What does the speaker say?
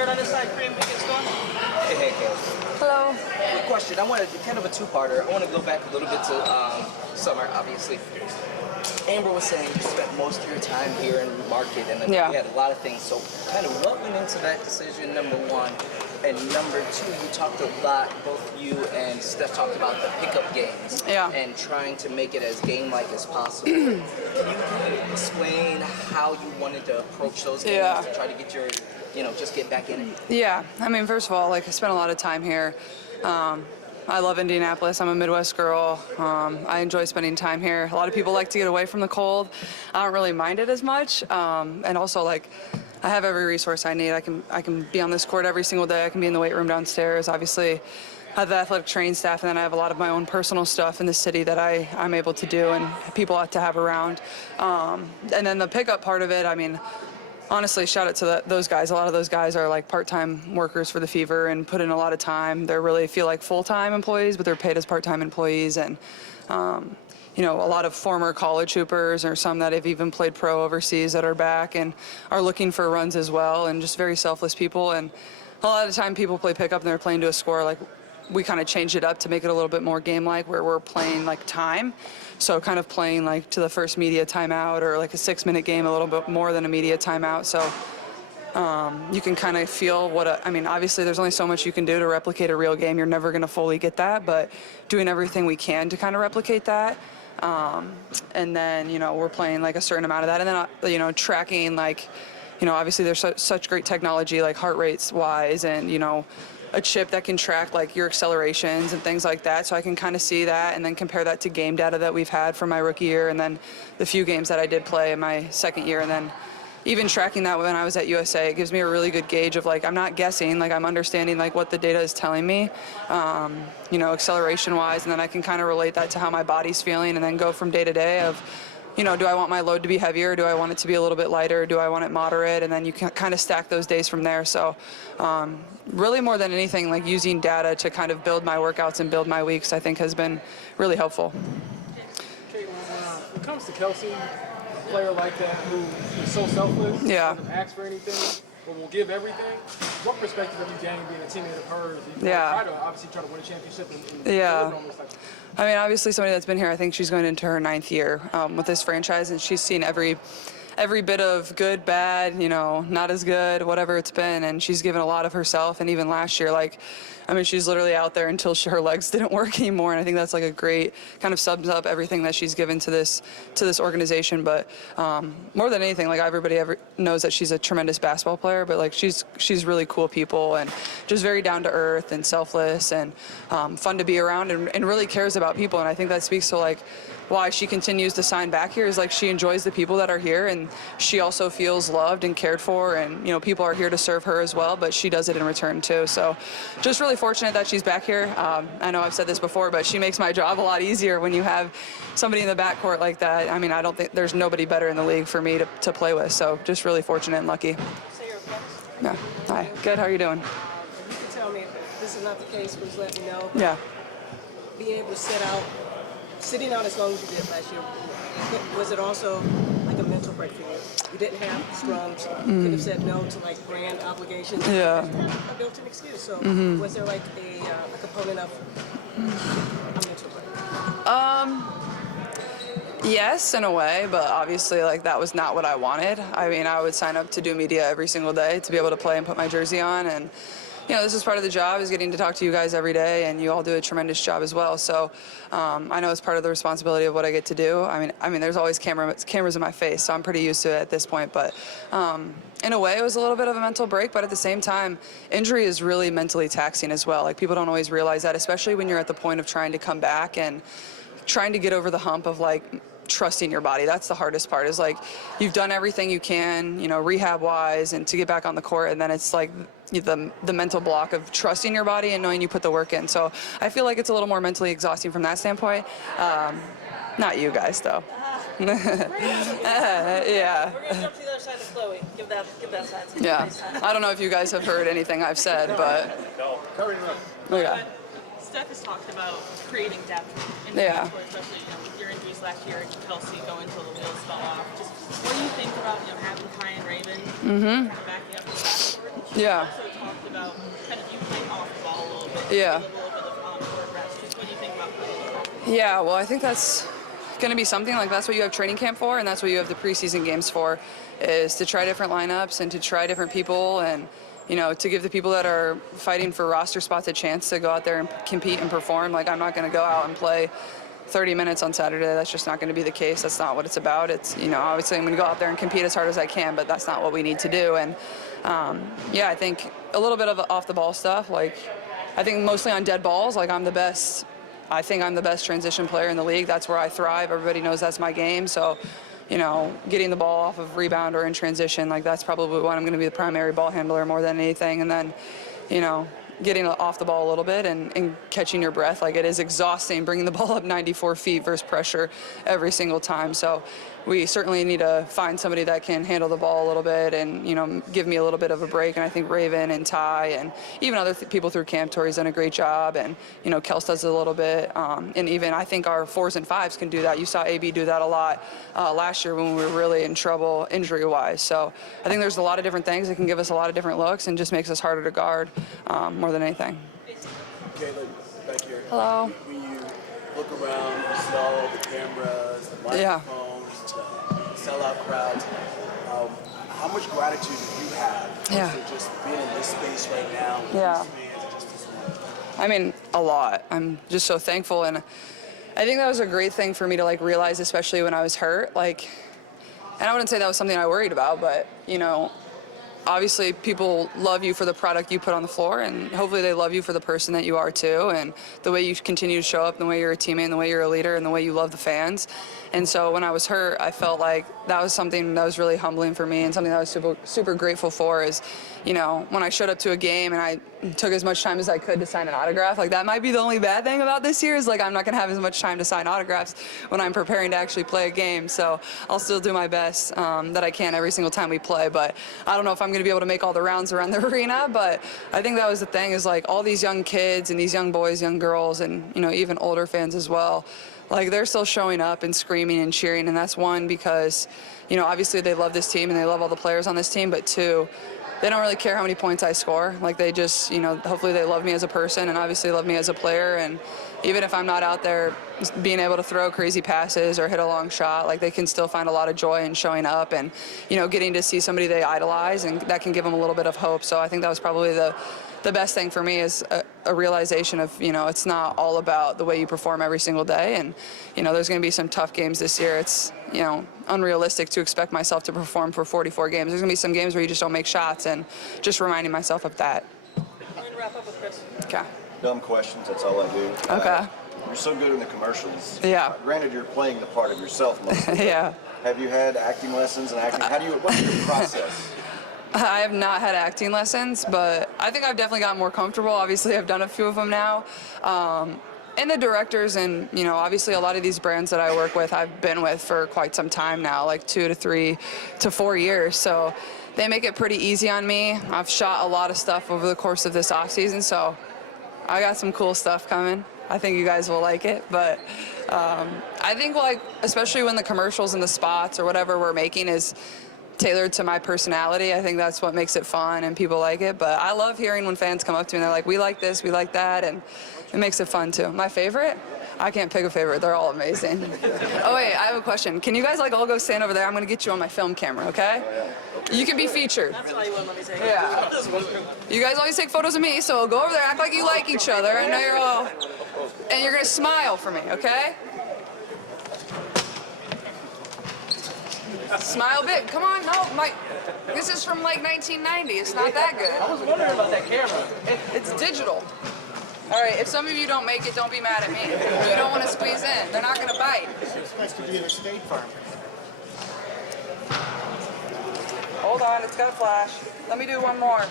third on this side, Cream, we get going. Hey, Kale. Hello. Quick question. I want to kind of a two-parter. I want to go back a little bit to summer, obviously. Amber was saying you spent most of your time here in Market, and then you had a lot of things. So, kind of what went into that decision? Number one, and number two, you talked a lot. Both you and Steph talked about the pickup games and trying to make it as game-like as possible. Can you explain how you wanted to approach those games to try to get your, just get back in it? Yeah, I mean, first of all, I spent a lot of time here. I love Indianapolis. I'm a Midwest girl. I enjoy spending time here. A lot of people like to get away from the cold. I don't really mind it as much. And also, I have every resource I need. I can be on this court every single day. I can be in the weight room downstairs. Obviously, I have the athletic training staff, and then I have a lot of my own personal stuff in the city that I'm able to do and people have to have around. And then the pickup part of it, I mean, honestly, shout out to those guys. A lot of those guys are part-time workers for the Fever and put in a lot of time. They really feel like full-time employees, but they're paid as part-time employees. And, a lot of former college hoopers or some that have even played pro overseas that are back and are looking for runs as well, and just very selfless people. And a lot of the time people play pickup and they're playing to a score. We kind of changed it up to make it a little bit more game-like, where we're playing time. So kind of playing to the first media timeout, or a 6-minute game, a little bit more than a media timeout. So you can kind of feel obviously there's only so much you can do to replicate a real game. You're never going to fully get that, but doing everything we can to kind of replicate that. And then, we're playing a certain amount of that. And then, tracking, obviously there's such great technology, heart rates wise, and, a chip that can track your accelerations and things like that. So I can kind of see that and then compare that to game data that we've had from my rookie year, and then the few games that I did play in my second year. And then even tracking that when I was at USA, it gives me a really good gauge of I'm not guessing, I'm understanding what the data is telling me, acceleration wise. And then I can kind of relate that to how my body's feeling, and then go from day to day of, do I want my load to be heavier? Do I want it to be a little bit lighter? Do I want it moderate? And then you can kind of stack those days from there. So really more than anything, using data to kind of build my workouts and build my weeks, I think has been really helpful. Okay, when it comes to Kelsey, a player like that who is so selfless, doesn't ask for anything, but will give everything, what perspective have you gained being a teammate of hers? You try to win a championship and almost I mean, obviously somebody that's been here, I think she's going into her 9th year with this franchise, and she's seen every bit of good, bad, not as good, whatever it's been, and she's given a lot of herself. And even last year, she's literally out there until her legs didn't work anymore, and I think that's a great kind of sums up everything that she's given to this organization. But more than anything, everybody knows that she's a tremendous basketball player, but she's really cool people and just very down to earth and selfless and fun to be around, and really cares about people. And I think that speaks to why she continues to sign back here, is she enjoys the people that are here, and she also feels loved and cared for, and people are here to serve her as well, but she does it in return too. So just really fortunate that she's back here. I know I've said this before, but she makes my job a lot easier when you have somebody in the backcourt like that. I mean, I don't think there's nobody better in the league for me to play with, so just really fortunate and lucky. Say your friends. Yeah. Hi. Good. How are you doing? You can tell me if this is not the case, please let me know. Yeah. Being able to sitting out as long as you did last year, was it also a mental break for you? You didn't have scrums. You could have said no to brand obligations. Yeah. A built-in excuse. So was there a component of a mental break? Yes, in a way, but obviously that was not what I wanted. I mean, I would sign up to do media every single day to be able to play and put my jersey on, and this is part of the job, is getting to talk to you guys every day, and you all do a tremendous job as well. So I know it's part of the responsibility of what I get to do. I mean, there's always cameras in my face, so I'm pretty used to it at this point. But in a way, it was a little bit of a mental break, but at the same time, injury is really mentally taxing as well. People don't always realize that, especially when you're at the point of trying to come back and trying to get over the hump of trusting your body. That's the hardest part, is you've done everything you can, rehab wise, and to get back on the court, and then it's the mental block of trusting your body and knowing you put the work in. So I feel like it's a little more mentally exhausting from that standpoint. Not you guys though. Yeah. Yeah. We're going to jump to the other side of Chloe. Give that side. Yeah. I don't know if you guys have heard anything I've said, but yeah. Steph has talked about creating depth in the backcourt, especially with your injuries last last year, Kelsey going until the wheels fell off. Just what do you think about having Kai and Raven kind of backing up the backcourt? Yeah. Also talked about kind of you playing off the ball a little bit. Yeah. A little bit of on-court reps. Just what do you think about that? Yeah, well, I think that's going to be something like that's what you have training camp for, and that's what you have the preseason games for, is to try different lineups and to try different people and, to give the people that are fighting for roster spots a chance to go out there and compete and perform. Like, I'm not going to go out and play 30 minutes on Saturday. That's just not going to be the case. That's not what it's about. It's, obviously I'm going to go out there and compete as hard as I can, but that's not what we need to do. And, I think a little bit of off the ball stuff, like, I think mostly on dead balls, like I think I'm the best transition player in the league. That's where I thrive. Everybody knows that's my game. So, getting the ball off of rebound or in transition, like that's probably when I'm going to be the primary ball handler more than anything. And then, getting off the ball a little bit and catching your breath. Like, it is exhausting bringing the ball up 94 feet versus pressure every single time. So we certainly need to find somebody that can handle the ball a little bit and, give me a little bit of a break. And I think Raven and Ty and even other people through camp, Tori's done a great job. And, Kels does it a little bit. And even I think our 4s and 5s can do that. You saw AB do that a lot last year when we were really in trouble injury-wise. So I think there's a lot of different things that can give us a lot of different looks and just makes us harder to guard more than anything. Caleb, back here. Hello. When you look around, you see all the cameras, the microphones, the sellout crowds. How much gratitude do you have for just being in this space right now? With these fans and just this moment? I mean, a lot. I'm just so thankful, and I think that was a great thing for me to realize, especially when I was hurt. And I wouldn't say that was something I worried about, but obviously people love you for the product you put on the floor, and hopefully they love you for the person that you are too, and the way you continue to show up, and the way you're a teammate, and the way you're a leader, and the way you love the fans. And so when I was hurt, I felt like that was something that was really humbling for me and something that I was super, super grateful for is, when I showed up to a game and I took as much time as I could to sign an autograph, that might be the only bad thing about this year is I'm not going to have as much time to sign autographs when I'm preparing to actually play a game. So I'll still do my best that I can every single time we play, but I don't know if I'm going to be able to make all the rounds around the arena, but I think that was the thing is all these young kids and these young boys, young girls, and even older fans as well, they're still showing up and screaming and cheering, and that's one because obviously they love this team and they love all the players on this team, but two, they don't really care how many points I score. They just, hopefully they love me as a person and obviously love me as a player. And even if I'm not out there being able to throw crazy passes or hit a long shot, they can still find a lot of joy in showing up and, getting to see somebody they idolize, and that can give them a little bit of hope. So I think that was probably the best thing for me is a realization of, it's not all about the way you perform every single day. And, there's going to be some tough games this year. It's, unrealistic to expect myself to perform for 44 games. There's going to be some games where you just don't make shots, and just reminding myself of that. I'm going to wrap up with Chris. Okay. Dumb questions, that's all I do. Okay. You're so good in the commercials. Yeah. Granted, you're playing the part of yourself mostly. Yeah. Have you had acting lessons and acting? What's your process? I have not had acting lessons, but I think I've definitely gotten more comfortable. Obviously, I've done a few of them now. And the directors and, obviously a lot of these brands that I work with, I've been with for quite some time now, 2 to 3 to 4 years. So they make it pretty easy on me. I've shot a lot of stuff over the course of this offseason, so I got some cool stuff coming. I think you guys will like it, but I think especially when the commercials and the spots or whatever we're making is tailored to my personality, I think that's what makes it fun and people like it. But I love hearing when fans come up to me and they're like, we like this, we like that, and it makes it fun too. My favorite? I can't pick a favorite. They're all amazing. Oh wait, I have a question. Can you guys all go stand over there? I'm gonna get you on my film camera, okay? You can be featured. That's why you wouldn't let me say it. Yeah. You guys always take photos of me, so go over there, act like you like each other. I know you're all, and you're gonna smile for me, okay? Smile big. Come on, no, this is from 1990. It's not that good. I was wondering about that camera. It's digital. All right, if some of you don't make it, don't be mad at me. You don't want to squeeze in. They're not going to bite. It's nice to be in a State Farm. Hold on, it's got to flash. Let me do one more.